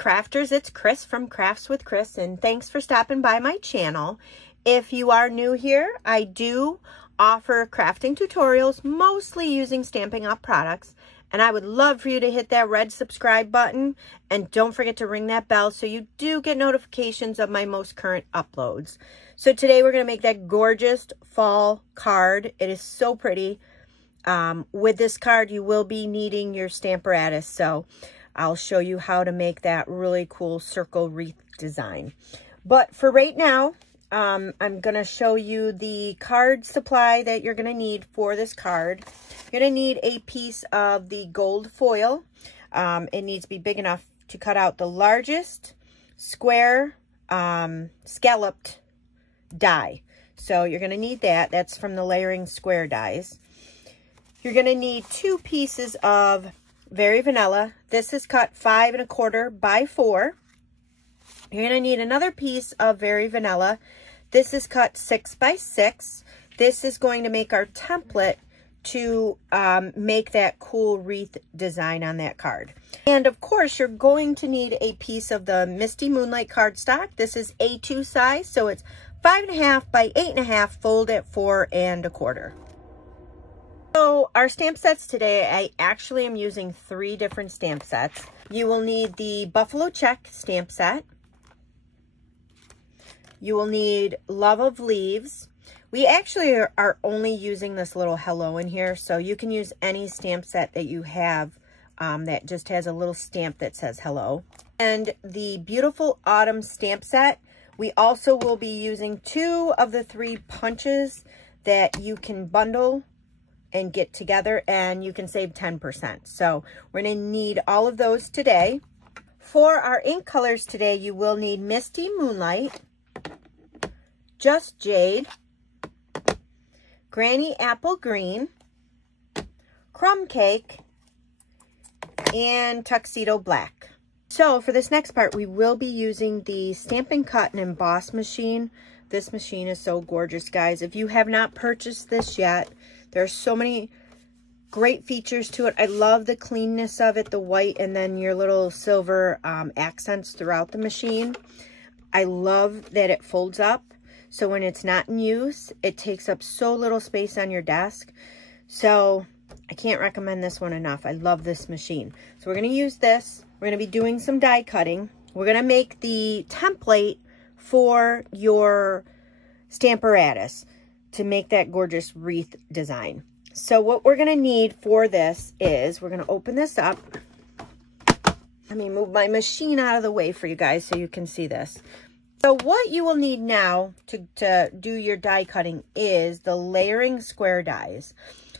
crafters, it's Chris from Crafts with Chris, and thanks for stopping by my channel. If you are new here, I do offer crafting tutorials, mostly using Stampin' Up products, and I would love for you to hit that red subscribe button, and don't forget to ring that bell so you do get notifications of my most current uploads. So today we're going to make that gorgeous fall card. It is so pretty. With this card, you will be needing your Stamparatus, so I'll show you how to make that really cool circle wreath design. But for right now, I'm going to show you the card supply that you're going to need for this card. You're going to need a piece of the gold foil. It needs to be big enough to cut out the largest square scalloped die. So you're going to need that. That's from the Layering Square dies. You're going to need 2 pieces of Very Vanilla. This is cut 5 1/4 by 4. You're going to need another piece of Very Vanilla. This is cut 6 by 6. This is going to make our template to make that cool wreath design on that card. And of course, you're going to need a piece of the Misty Moonlight cardstock. This is A2 size, so it's 5 1/2 by 8 1/2, fold at 4 1/4. So our stamp sets today, I actually am using 3 different stamp sets. You will need the Buffalo Check stamp set. You will need Love of Leaves. We actually are only using this little hello in here, so you can use any stamp set that you have that just has a little stamp that says hello. And the Beautiful Autumn stamp set, we also will be using 2 of the 3 punches that you can bundle and get together, and you can save 10%. So we're going to need all of those today. For our ink colors today, you will need Misty Moonlight, Just Jade, Granny Apple Green, Crumb Cake, and Tuxedo Black. So for this next part, we will be using the Stampin' Cut and Emboss machine. This machine is so gorgeous, guys. If you have not purchased this yet, there's so many great features to it. I love the cleanness of it, the white, and then your little silver accents throughout the machine. I love that it folds up, so when it's not in use, it takes up so little space on your desk. So I can't recommend this one enough. I love this machine. So we're going to use this. We're going to be doing some die cutting. We're going to make the template for your Stamparatus to make that gorgeous wreath design. So what we're going to need for this is, we're going to open this up. Let me move my machine out of the way for you guys so you can see this. So what you will need now to do your die cutting is the Layering Square dies.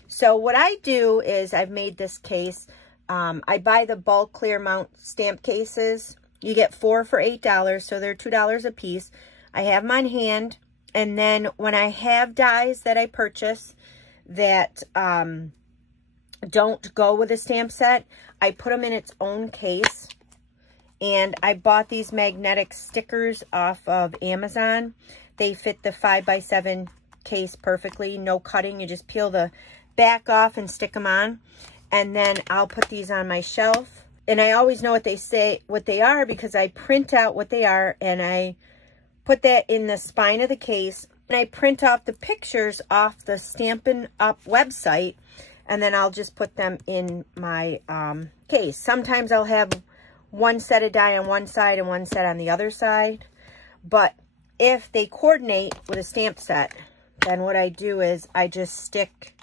So what I do is, I've made this case. I buy the bulk clear mount stamp cases. You get 4 for $8, so they're $2 a piece. I have them on hand. And then when I have dies that I purchase that don't go with a stamp set, I put them in its own case. And I bought these magnetic stickers off of Amazon. They fit the 5 by 7 case perfectly. No cutting. You just peel the back off and stick them on. And then I'll put these on my shelf. And I always know what they are because I print out what they are, and I put that in the spine of the case, and I print off the pictures off the Stampin' Up website, and then I'll just put them in my case. Sometimes I'll have one set of die on one side and one set on the other side, but if they coordinate with a stamp set, then what I do is I just stick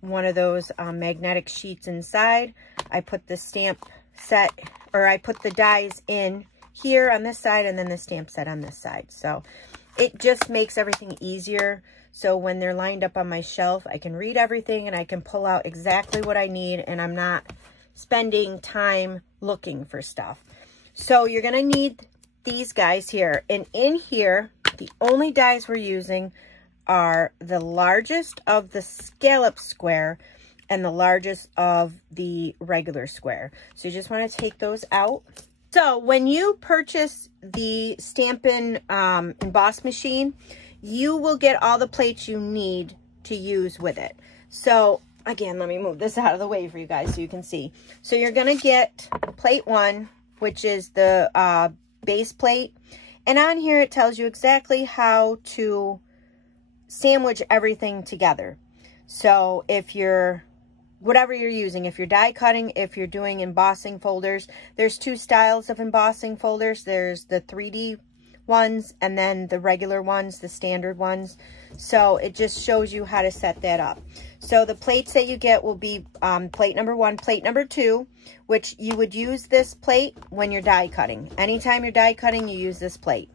one of those magnetic sheets inside. I put the stamp set, or I put the dies in here on this side, and then the stamp set on this side. So it just makes everything easier. So when they're lined up on my shelf, I can read everything and I can pull out exactly what I need, and I'm not spending time looking for stuff. So you're going to need these guys here. And in here, the only dies we're using are the largest of the scallop square and the largest of the regular square. So you just want to take those out. So when you purchase the Stampin' Emboss machine, you will get all the plates you need to use with it. So again, let me move this out of the way for you guys so you can see. So you're going to get plate 1, which is the base plate. And on here it tells you exactly how to sandwich everything together. So if you're, whatever you're using, if you're die cutting, if you're doing embossing folders, there's two styles of embossing folders. There's the 3D ones and then the regular ones, the standard ones. So it just shows you how to set that up. So the plates that you get will be plate number 1, plate number 2, which you would use this plate when you're die cutting. Anytime you're die cutting, you use this plate.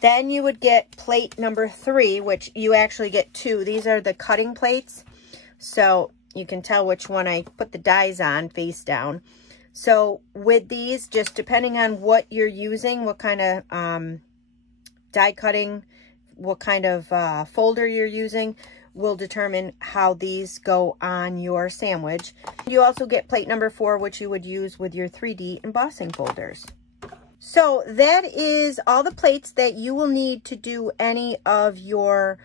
Then you would get plate number 3, which you actually get 2. These are the cutting plates. So you can tell which one I put the dies on face down. So with these, just depending on what you're using, what kind of die cutting, what kind of folder you're using, will determine how these go on your sandwich. You also get plate number 4, which you would use with your 3D embossing folders. So that is all the plates that you will need to do any of your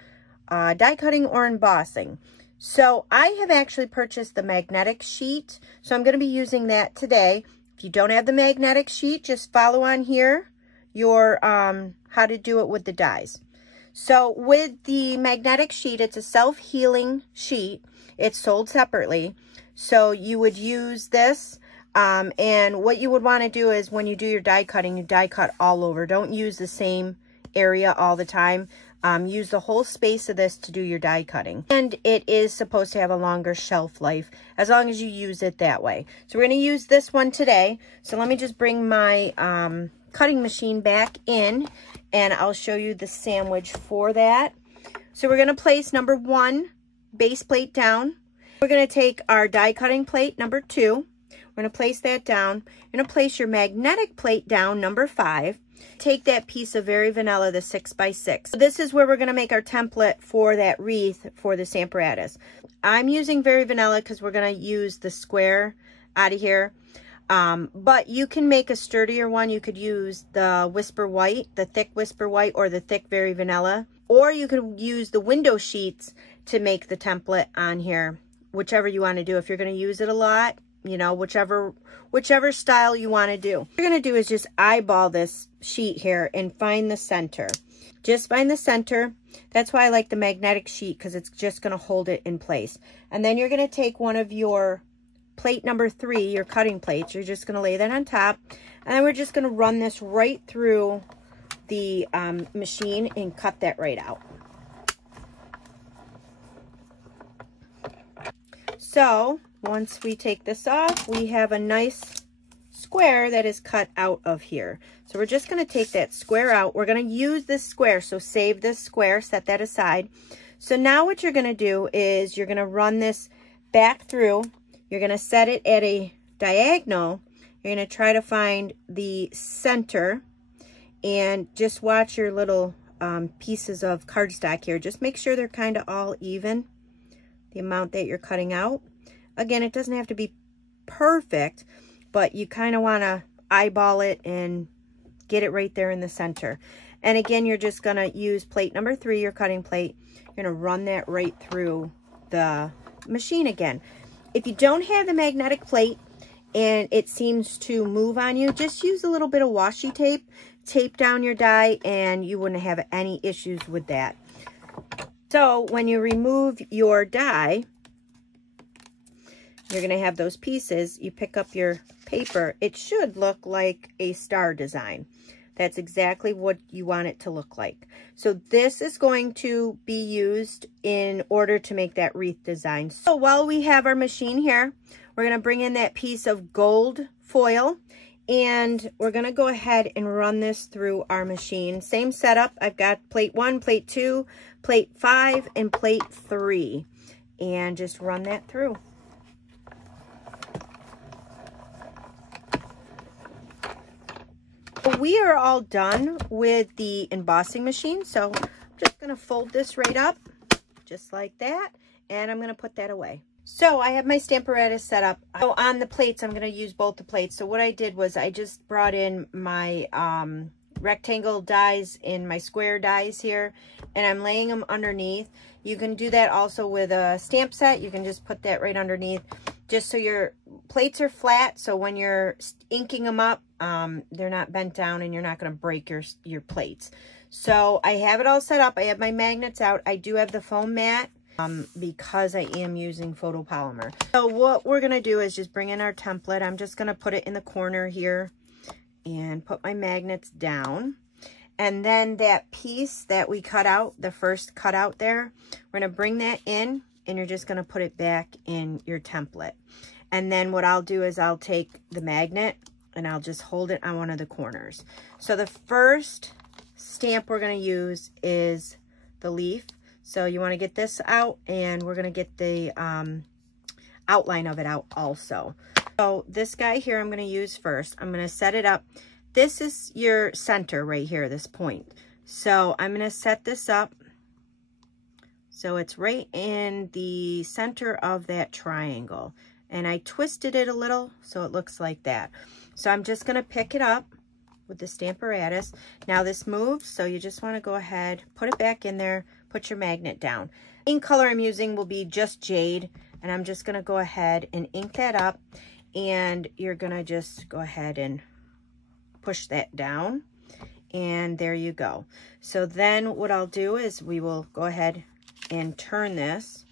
die cutting or embossing. So I have actually purchased the magnetic sheet, so I'm going to be using that today. If you don't have the magnetic sheet, just follow on here your how to do it with the dies. So with the magnetic sheet, it's a self-healing sheet. It's sold separately. So you would use this. And what you would want to do is when you do your die cutting, you die cut all over. Don't use the same area all the time. Use the whole space of this to do your die cutting. And it is supposed to have a longer shelf life as long as you use it that way. So we're going to use this one today. So let me just bring my cutting machine back in and I'll show you the sandwich for that. So we're going to place number 1 base plate down. We're going to take our die cutting plate number 2. We're going to place that down. You're going to place your magnetic plate down, number 5. Take that piece of Very Vanilla, the 6x6. So this is where we're going to make our template for that wreath for the Stamparatus. I'm using Very Vanilla because we're going to use the square out of here. But you can make a sturdier one. You could use the Whisper White, the thick Whisper White, or the thick Very Vanilla. Or you could use the window sheets to make the template on here, whichever you want to do. If you're going to use it a lot, you know, whichever style you want to do. What you're going to do is just eyeball this sheet here and find the center. Just find the center. That's why I like the magnetic sheet, because it's just going to hold it in place. And then you're going to take one of your plate number 3, your cutting plates. You're just going to lay that on top. And then we're just going to run this right through the machine and cut that right out. So once we take this off, we have a nice square that is cut out of here. So we're just going to take that square out. We're going to use this square, so save this square, set that aside. So now what you're going to do is you're going to run this back through. You're going to set it at a diagonal. You're going to try to find the center and just watch your little pieces of cardstock here. Just make sure they're kind of all even, the amount that you're cutting out. Again, it doesn't have to be perfect, but you kind of want to eyeball it and get it right there in the center. And again, you're just going to use plate number 3, your cutting plate. You're going to run that right through the machine again. If you don't have the magnetic plate and it seems to move on you, just use a little bit of washi tape. Tape down your die and you wouldn't have any issues with that. So when you remove your die, you're going to have those pieces. You pick up your paper. It should look like a star design. That's exactly what you want it to look like. So this is going to be used in order to make that wreath design. So while we have our machine here, we're going to bring in that piece of gold foil and we're going to go ahead and run this through our machine. Same setup. I've got plate 1, plate 2, plate 5, and plate 3. And just run that through. We are all done with the embossing machine, so I'm just going to fold this right up, just like that, and I'm going to put that away. So I have my Stamparatus set up. So on the plates, I'm going to use both the plates. So what I did was I just brought in my rectangle dies and my square dies here, and I'm laying them underneath. You can do that also with a stamp set. You can just put that right underneath. just so your plates are flat, so when you're inking them up, they're not bent down and you're not going to break your plates. So I have it all set up. I have my magnets out. I do have the foam mat because I am using photopolymer. So what we're going to do is just bring in our template. I'm just going to put it in the corner here and put my magnets down. And then that piece that we cut out, the first cut out there, we're going to bring that in and you're just going to put it back in your template. And then what I'll do is I'll take the magnet and I'll just hold it on one of the corners. So the first stamp we're going to use is the leaf. So you want to get this out, and we're going to get the outline of it out also. So this guy here I'm going to use first. I'm going to set it up. This is your center right here, this point. So I'm going to set this up so it's right in the center of that triangle. And I twisted it a little so it looks like that. So I'm just going to pick it up with the Stamparatus. Now this moves, so you just want to go ahead, put it back in there, put your magnet down. Ink color I'm using will be just Jade, and I'm just going to go ahead and ink that up, and you're going to just go ahead and push that down, and there you go. So then what I'll do is we will go ahead and turn this.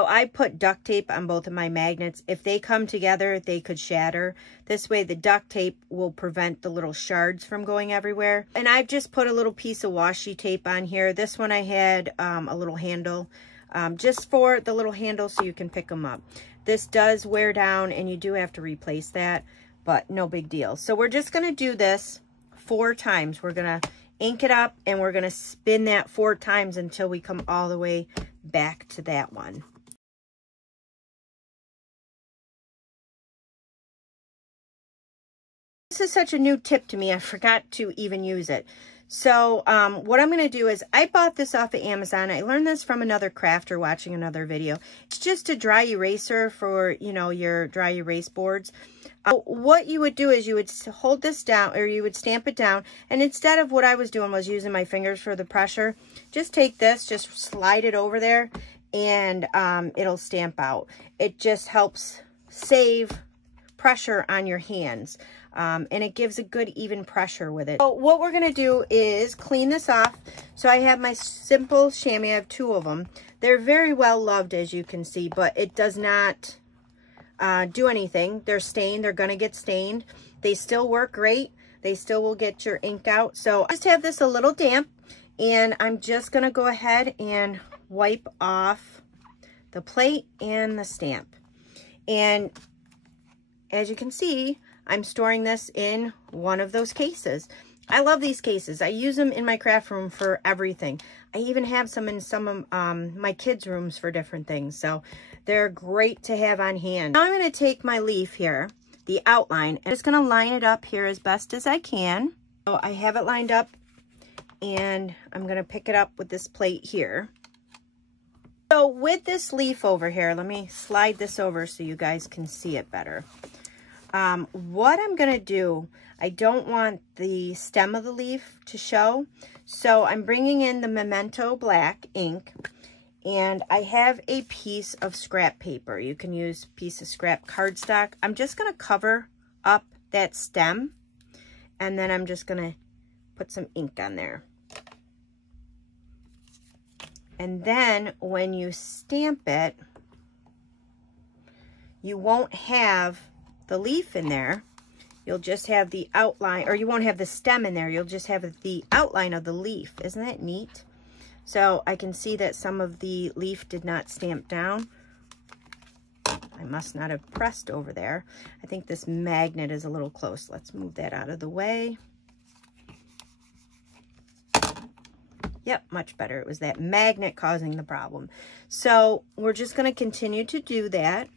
So I put duct tape on both of my magnets. If they come together, they could shatter. This way the duct tape will prevent the little shards from going everywhere. And I've just put a little piece of washi tape on here. This one I had a little handle, just for the little handle so you can pick them up. This does wear down and you do have to replace that, but no big deal. So we're just going to do this 4 times. We're going to ink it up and we're going to spin that 4 times until we come all the way back to that one. This is such a new tip to me. I forgot to even use it. So what I'm going to do is I bought this off of Amazon. I learned this from another crafter watching another video. It's just a dry eraser for, you know, your dry erase boards. What you would do is you would hold this down, or you would stamp it down. And instead of what I was doing was using my fingers for the pressure, just take this, just slide it over there, and it'll stamp out. It just helps save pressure on your hands. And it gives a good even pressure with it. So what we're going to do is clean this off. So I have my simple chamois. I have 2 of them. They're very well loved, as you can see, but it does not do anything. They're stained. They're going to get stained. They still work great. They still will get your ink out. So I just have this a little damp, and I'm just going to go ahead and wipe off the plate and the stamp. And as you can see, I'm storing this in one of those cases. I love these cases. I use them in my craft room for everything. I even have some in some of my kids' rooms for different things. So they're great to have on hand. Now I'm going to take my leaf here, the outline, and I'm just going to line it up here as best as I can. So I have it lined up, and I'm going to pick it up with this plate here. So with this leaf over here, let me slide this over so you guys can see it better. What I'm going to do, I don't want the stem of the leaf to show, so I'm bringing in the Memento black ink, and I have a piece of scrap paper. You can use a piece of scrap cardstock. I'm just going to cover up that stem, and then I'm just going to put some ink on there. And then when you stamp it, you won't have the leaf in there. You'll just have the outline, or you won't have the stem in there. You'll just have the outline of the leaf. Isn't that neat? So I can see that some of the leaf did not stamp down. I must not have pressed over there. I think this magnet is a little close. Let's move that out of the way. Yep, much better. It was that magnet causing the problem. So we're just going to continue to do that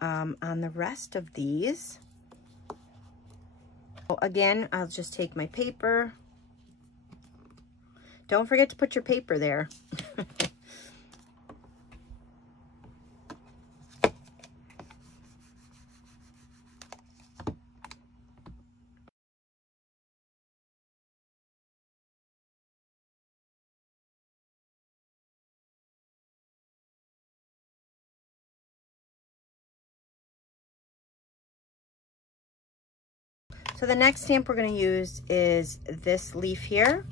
on the rest of these. So again, I'll just take my paper. Don't forget to put your paper there. So the next stamp we're going to use is this leaf here,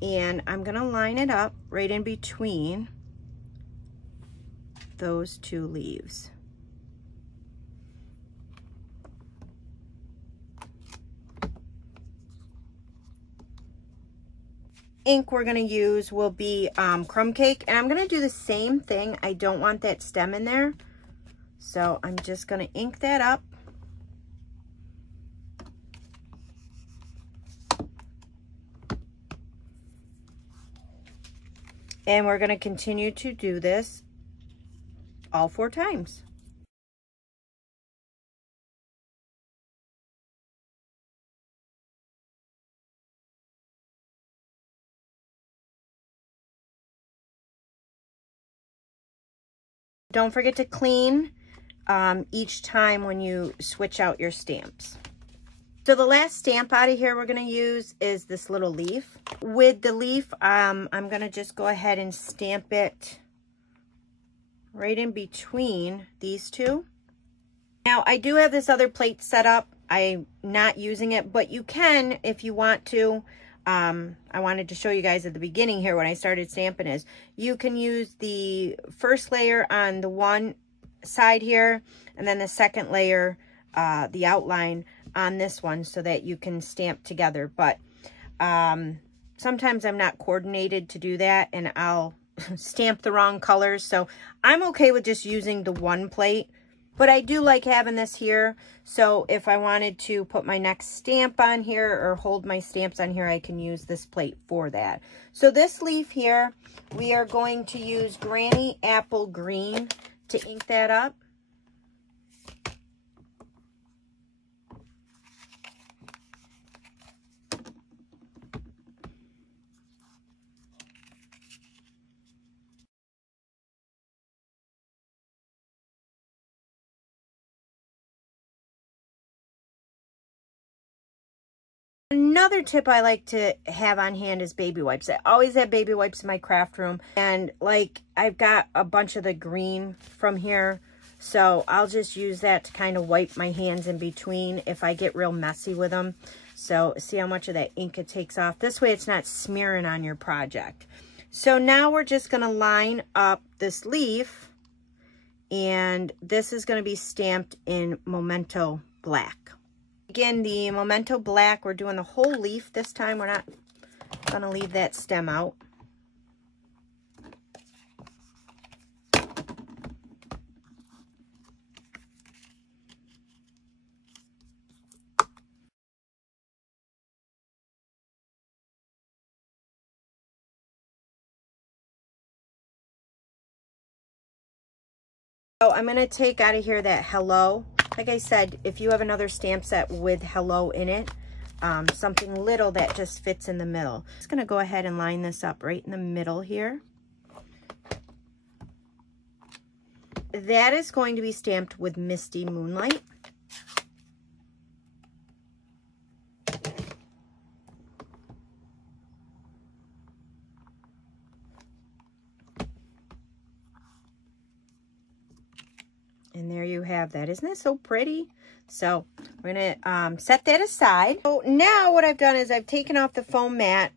and I'm going to line it up right in between those two leaves. Ink we're going to use will be crumb cake, and I'm going to do the same thing. I don't want that stem in there, so I'm just going to ink that up. And we're going to continue to do this all 4 times. Don't forget to clean each time when you switch out your stamps. So the last stamp out of here we're going to use is this little leaf. With the leaf, I'm going to just go ahead and stamp it right in between these two. Now, I do have this other plate set up. I'm not using it, but you can if you want to. I wanted to show you guys at the beginning here when I started stamping is you can use the first layer on the one side here, and then the second layer, the outline on this one, so that you can stamp together. But sometimes I'm not coordinated to do that, and I'll stamp the wrong colors, so I'm okay with just using the one plate. But I do like having this here, so if I wanted to put my next stamp on here or hold my stamps on here, I can use this plate for that. So this leaf here, we are going to use Granny Apple Green to ink that up. Another tip I like to have on hand is baby wipes. I always have baby wipes in my craft room, and like I've got a bunch of the green from here, so I'll just use that to kind of wipe my hands in between if I get real messy with them. So see how much of that ink it takes off. This way it's not smearing on your project. So now we're just going to line up this leaf, and this is going to be stamped in Memento Black. Again, the Memento Black, we're doing the whole leaf this time. We're not going to leave that stem out. So I'm going to take out of here that hello. Like I said, if you have another stamp set with hello in it, something little that just fits in the middle. I'm just going to go ahead and line this up right in the middle here. That is going to be stamped with Misty Moonlight. And there you have that. Isn't that so pretty? So we're going to set that aside. So now what I've done is I've taken off the foam mat,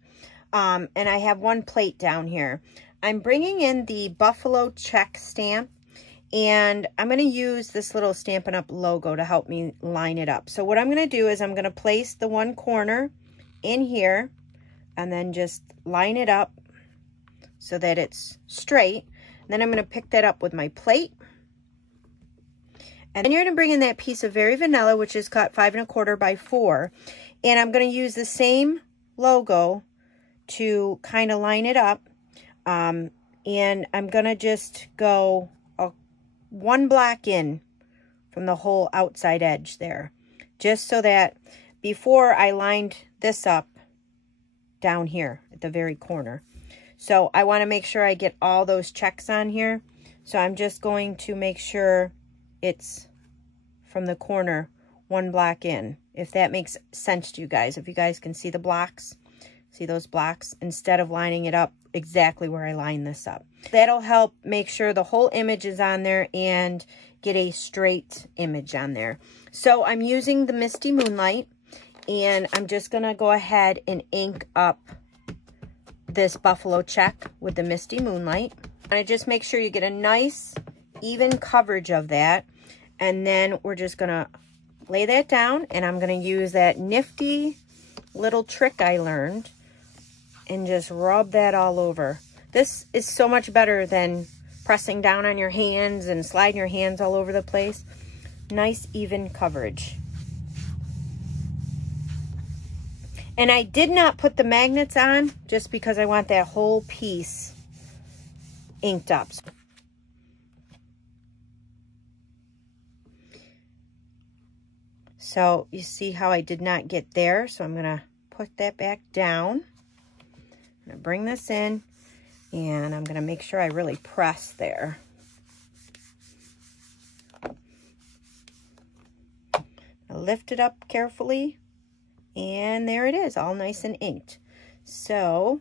and I have one plate down here. I'm bringing in the Buffalo check stamp, and I'm going to use this little Stampin' Up logo to help me line it up. So what I'm going to do is I'm going to place the one corner in here and then just line it up so that it's straight. And then I'm going to pick that up with my plate. And then you're going to bring in that piece of Very Vanilla, which is cut 5 1/4 by 4. And I'm going to use the same logo to kind of line it up. And I'm going to just go one block in from the whole outside edge there. Just so that before I lined this up down here at the very corner. So I want to make sure I get all those checks on here. So I'm just going to make sure it's from the corner one block in, if that makes sense to you guys. If you guys can see the blocks, see those blocks, instead of lining it up exactly where I line this up. That'll help make sure the whole image is on there and get a straight image on there. So I'm using the Misty Moonlight, And I'm just gonna go ahead and ink up this buffalo check with the Misty Moonlight. And just make sure you get a nice even coverage of that. And then we're just gonna lay that down, and I'm gonna use that nifty little trick I learned and just rub that all over. This is so much better than pressing down on your hands and sliding your hands all over the place. Nice even coverage. And I did not put the magnets on just because I want that whole piece inked up. So you see how I did not get there. So I'm gonna put that back down. I'm gonna bring this in, and I'm gonna make sure I really press there. I'll lift it up carefully. And there it is, all nice and inked. So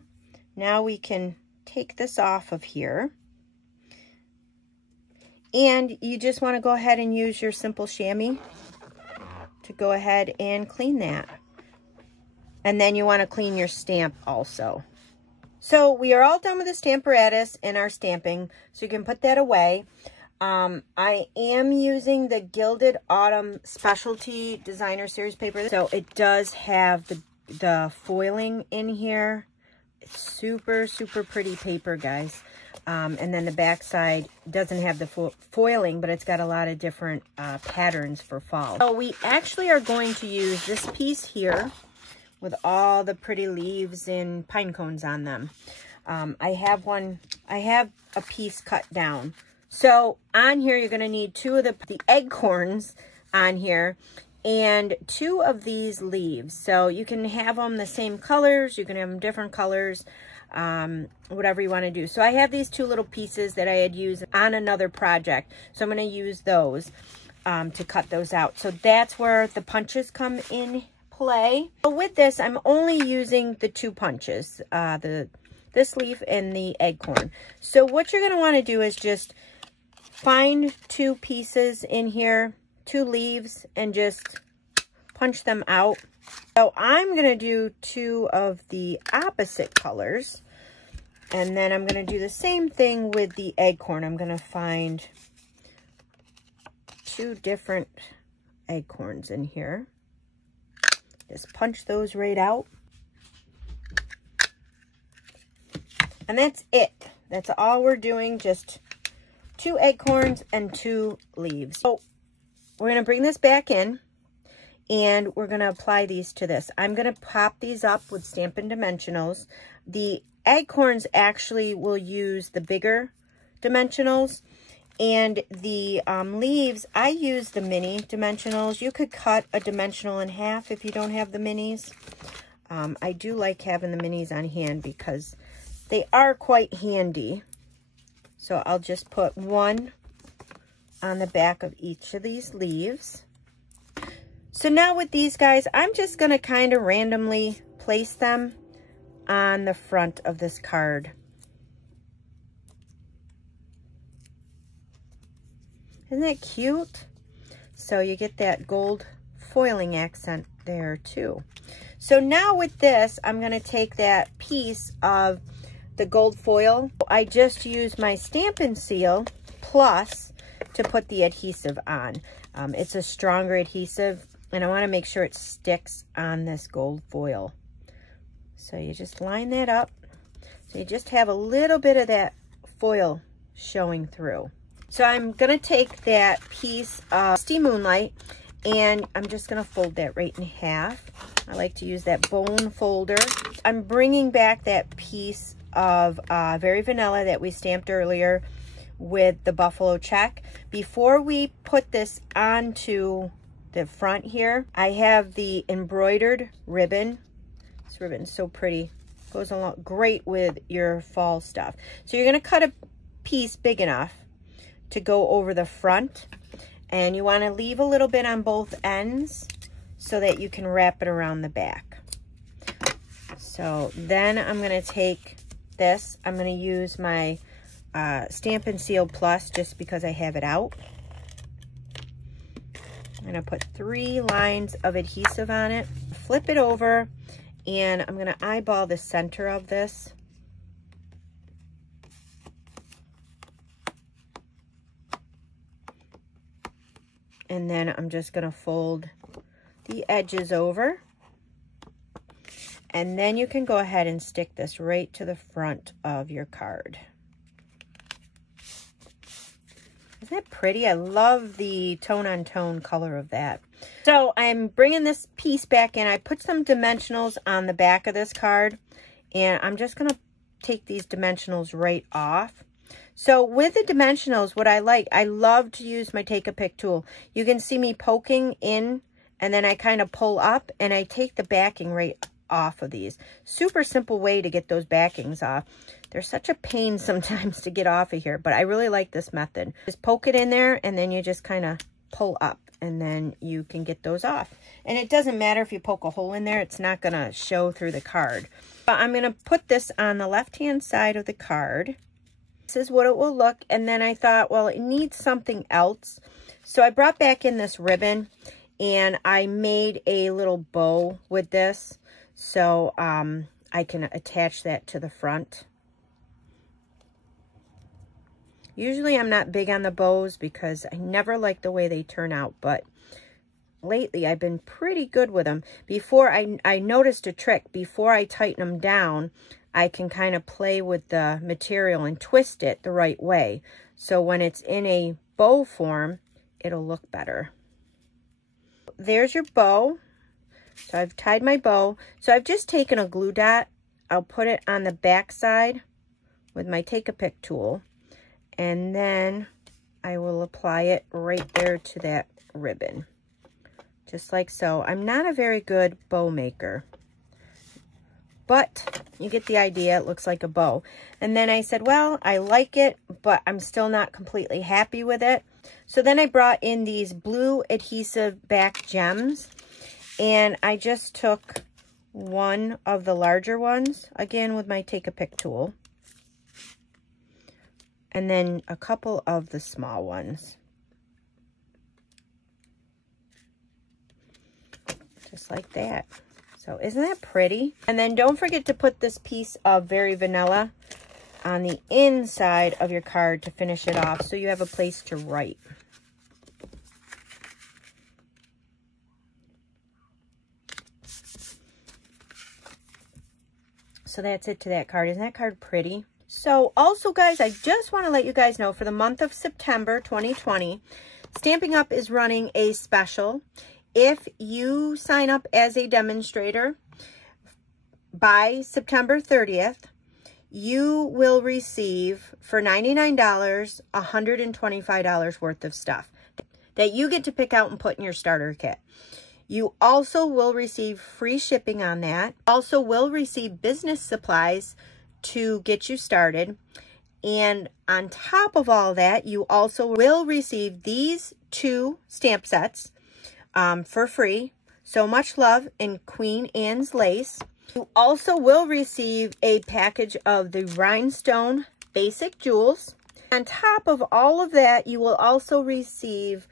now we can take this off of here. And you just want to go ahead and use your simple chamois to go ahead and clean that. And then you want to clean your stamp also. So we are all done with the Stamparatus and our stamping, so you can put that away. I am using the Gilded Autumn Specialty Designer Series paper. So it does have the foiling in here. It's super, super pretty paper, guys. And then the back side doesn't have the foiling, but it's got a lot of different patterns for fall. So we actually are going to use this piece here with all the pretty leaves and pine cones on them. I have a piece cut down. So on here, you're going to need two of the acorns on here and two of these leaves. So you can have them the same colors. You can have them different colors, whatever you want to do. So I have these two little pieces that I had used on another project. So I'm going to use those to cut those out. So that's where the punches come in play. So with this, I'm only using the two punches, this leaf and the acorn. So what you're going to want to do is just find two pieces in here, two leaves, and just punch them out. So I'm going to do two of the opposite colors, and then I'm going to do the same thing with the acorn. I'm going to find two different acorns in here. Just punch those right out. And that's it. That's all we're doing, just two acorns and two leaves. So we're going to bring this back in, and we're going to apply these to this. I'm going to pop these up with Stampin' Dimensionals. The acorns actually will use the bigger dimensionals, and the leaves, I use the mini dimensionals. You could cut a dimensional in half if you don't have the minis. I do like having the minis on hand because they are quite handy. So I'll just put one on the back of each of these leaves. So now with these guys, I'm just going to kind of randomly place them on the front of this card. Isn't that cute? So you get that gold foiling accent there too. So now with this, I'm going to take that piece of the gold foil. I just used my Stampin' Seal Plus to put the adhesive on. It's a stronger adhesive, and I want to make sure it sticks on this gold foil. So you just line that up. So you just have a little bit of that foil showing through. So I'm going to take that piece of Misty Moonlight, and I'm just going to fold that right in half. I like to use that bone folder. I'm bringing back that piece of Very Vanilla that we stamped earlier with the buffalo check. Before we put this onto the front here, I have the Embroidered Ribbon. This ribbon is so pretty. Goes along great with your fall stuff. So you're going to cut a piece big enough to go over the front, and you want to leave a little bit on both ends so that you can wrap it around the back. So then I'm going to take this. I'm going to use my Stampin' Seal Plus just because I have it out. I'm going to put 3 lines of adhesive on it. flip it over, and I'm going to eyeball the center of this. And then I'm just going to fold the edges over. And then you can go ahead and stick this right to the front of your card. Isn't that pretty? I love the tone-on-tone color of that. So I'm bringing this piece back in. I put some dimensionals on the back of this card, and I'm just going to take these dimensionals right off. So with the dimensionals, what I love to use my Take-A-Pick tool. You can see me poking in, and then I kind of pull up, and I take the backing right off of these. Super simple way to get those backings off. They're such a pain sometimes to get off of here, but I really like this method. Just poke it in there, and then you just kind of pull up, and then you can get those off. And it doesn't matter if you poke a hole in there, it's not going to show through the card. But I'm going to put this on the left-hand side of the card. This is what it will look, and then I thought, well, it needs something else. So I brought back in this ribbon, and I made a little bow with this, so I can attach that to the front. Usually I'm not big on the bows because I never like the way they turn out, but lately I've been pretty good with them. Before I noticed a trick. Before I tighten them down, I can kind of play with the material and twist it the right way. So when it's in a bow form, it'll look better. There's your bow. So I've tied my bow. So I've just taken a glue dot. I'll put it on the back side with my Take-A-Pick tool. And then I will apply it right there to that ribbon. Just like so. I'm not a very good bow maker, but you get the idea. It looks like a bow. And then I said, well, I like it, but I'm still not completely happy with it. So then I brought in these blue adhesive back gems, and I just took one of the larger ones, again with my Take-A-Pick tool, and then a couple of the small ones. Just like that. So isn't that pretty? And then don't forget to put this piece of Very Vanilla on the inside of your card to finish it off so you have a place to write. So that's it to that card. Isn't that card pretty? So also, guys, I just want to let you guys know for the month of September 2020, Stampin' Up! Is running a special. If you sign up as a demonstrator by September 30th, you will receive, for $99, $125 worth of stuff that you get to pick out and put in your starter kit. You also will receive free shipping on that. Also will receive business supplies to get you started. And on top of all that, you also will receive these 2 stamp sets for free. So Much Love in Queen Anne's Lace. You also will receive a package of the Rhinestone Basic Jewels. On top of all of that, you will also receive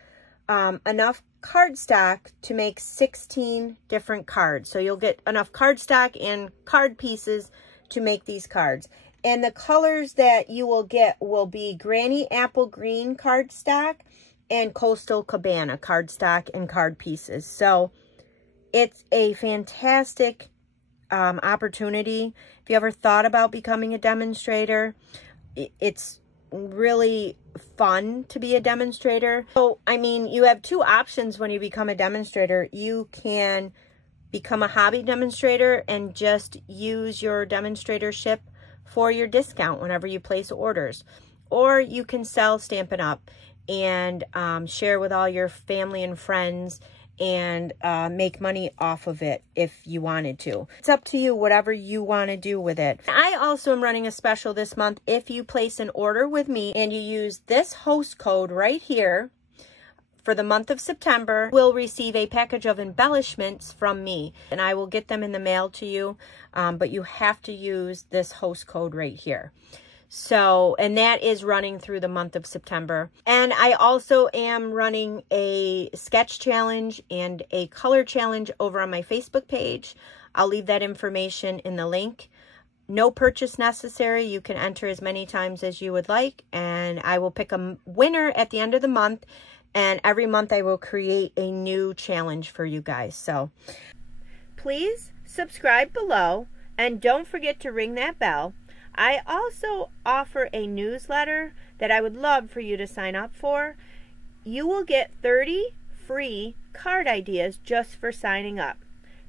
enough cardstock to make 16 different cards. So you'll get enough cardstock and card pieces to make these cards. And the colors that you will get will be Granny Apple Green cardstock and Coastal Cabana cardstock and card pieces. So it's a fantastic opportunity. If you ever thought about becoming a demonstrator, it's really fun to be a demonstrator. So, I mean, you have 2 options when you become a demonstrator. You can become a hobby demonstrator and just use your demonstratorship for your discount whenever you place orders. Or you can sell Stampin' Up! And share with all your family and friends and make money off of it if you wanted to. It's up to you, whatever you want to do with it. I also am running a special this month. If you place an order with me and you use this host code right here for the month of September, you will receive a package of embellishments from me, and I will get them in the mail to you, but you have to use this host code right here. So, and that is running through the month of September. And I also am running a sketch challenge and a color challenge over on my Facebook page. I'll leave that information in the link. No purchase necessary. You can enter as many times as you would like, and I will pick a winner at the end of the month, and every month I will create a new challenge for you guys. So please subscribe below, and don't forget to ring that bell. I also offer a newsletter that I would love for you to sign up for. You will get 30 free card ideas just for signing up.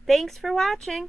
Thanks for watching.